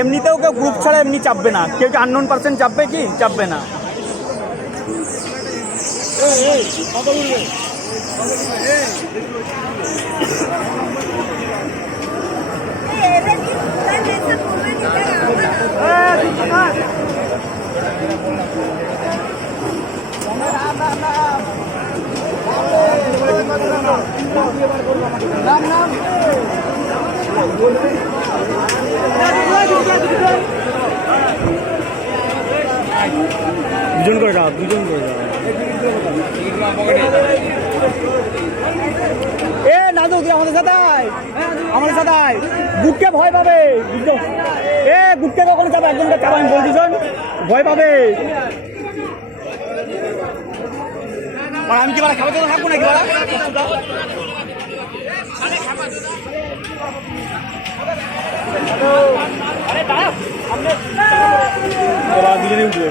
এমনিতেও কেউ গ্রুপ ছাড়া এমনি চাপবে না, কেউ আননোন পার্সেন্ট চাপবে কি? চাপবে না। দুজন করে দাও, দুজন করে দাও। এ নাদু তুই আমাদের সাথে আয়, আমাদের সাথে আয়। গুটকে ভয় পাবে, এ গুটকে কখনো যাবে, একজনকে চাপ আমি বলছি শোন, ভয় পাবে। আমি কি বলা খাবার থাকবো নাকি বলা? দুজনে উঠবে।